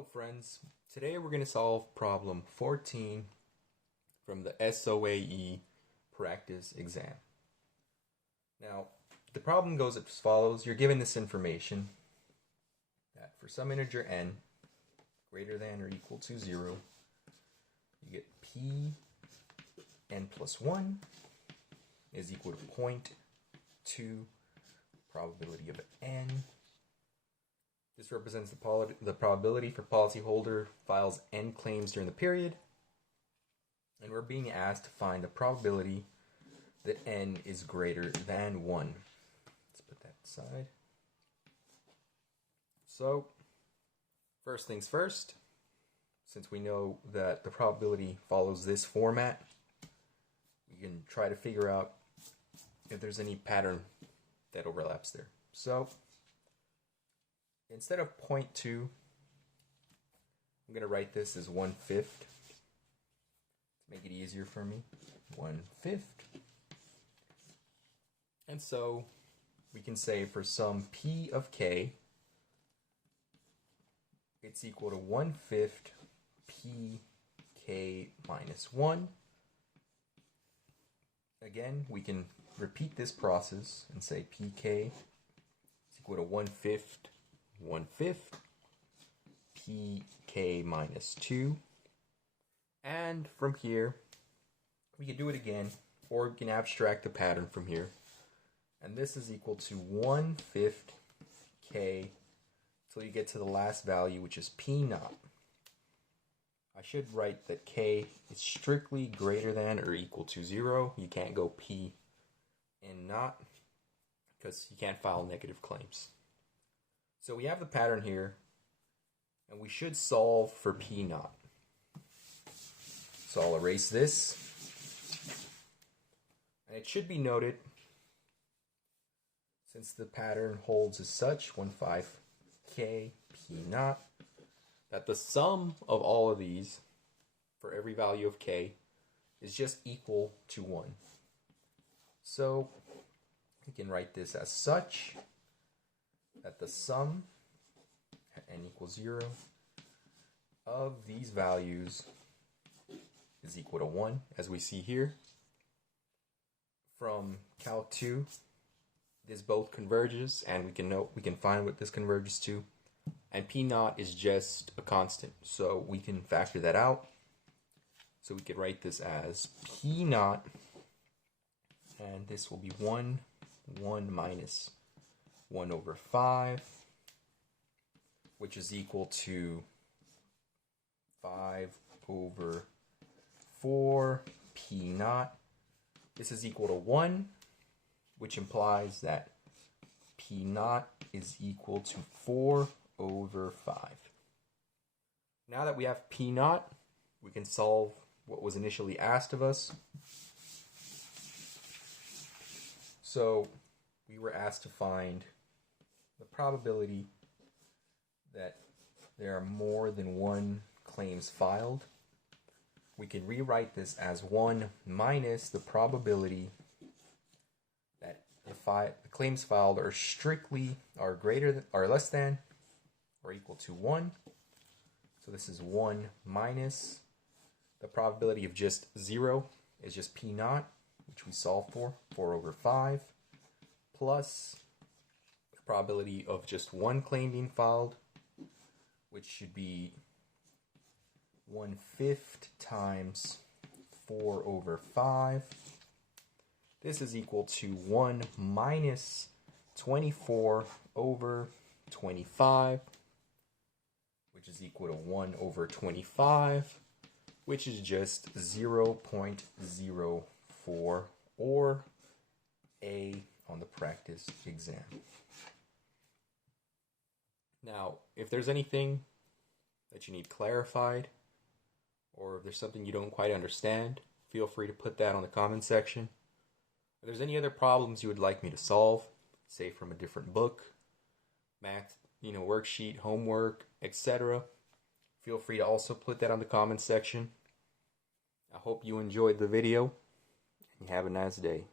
Hello friends, today we're going to solve problem 14 from the SOA Practice Exam. Now, the problem goes as follows. You're given this information that for some integer n greater than or equal to 0, you get p n plus 1 is equal to 0.2 probability of n. This represents the probability for policyholder files n claims during the period, and we're being asked to find the probability that n is greater than 1. Let's put that aside. So, first things first, since we know that the probability follows this format, we can try to figure out if there's any pattern that overlaps there. So, instead of 0.2, I'm going to write this as 1/5 to make it easier for me. 1/5. And so we can say for some p of k, it's equal to 1/5 pk minus 1. Again, we can repeat this process and say pk is equal to 1/5 pk minus 2, and from here we can do it again, or we can abstract the pattern from here, and this is equal to 1/5 k till you get to the last value, which is p naught. I should write that k is strictly greater than or equal to 0. You can't go p and not, because you can't file negative claims. So we have the pattern here, and we should solve for p naught. So I'll erase this, and it should be noted, since the pattern holds as such, 1/5 k p naught, that the sum of all of these for every value of k is just equal to 1. So we can write this as such, that the sum at n equals 0 of these values is equal to 1, as we see here. From Calc 2, this both converges, and we can find what this converges to, and p naught is just a constant, so we can factor that out. So we could write this as p naught, and this will be 1 minus 1/5, which is equal to 5/4 p naught. This is equal to 1, which implies that p naught is equal to 4/5. Now that we have p naught, we can solve what was initially asked of us. So we were asked to find the probability that there are more than one claims filed. We can rewrite this as 1 minus the probability that the claims filed are less than or equal to 1. So this is 1 minus the probability of just 0 is just p naught, which we solve for, 4/5, plus the probability of just one claim being filed, which should be 1/5 times 4/5. This is equal to 1 minus 24/25, which is equal to 1/25, which is just 0.04, or A on the practice exam. Now, if there's anything that you need clarified, or if there's something you don't quite understand, feel free to put that on the comment section. If there's any other problems you would like me to solve, say from a different book, math, worksheet, homework, etc., feel free to also put that on the comment section. I hope you enjoyed the video, and have a nice day.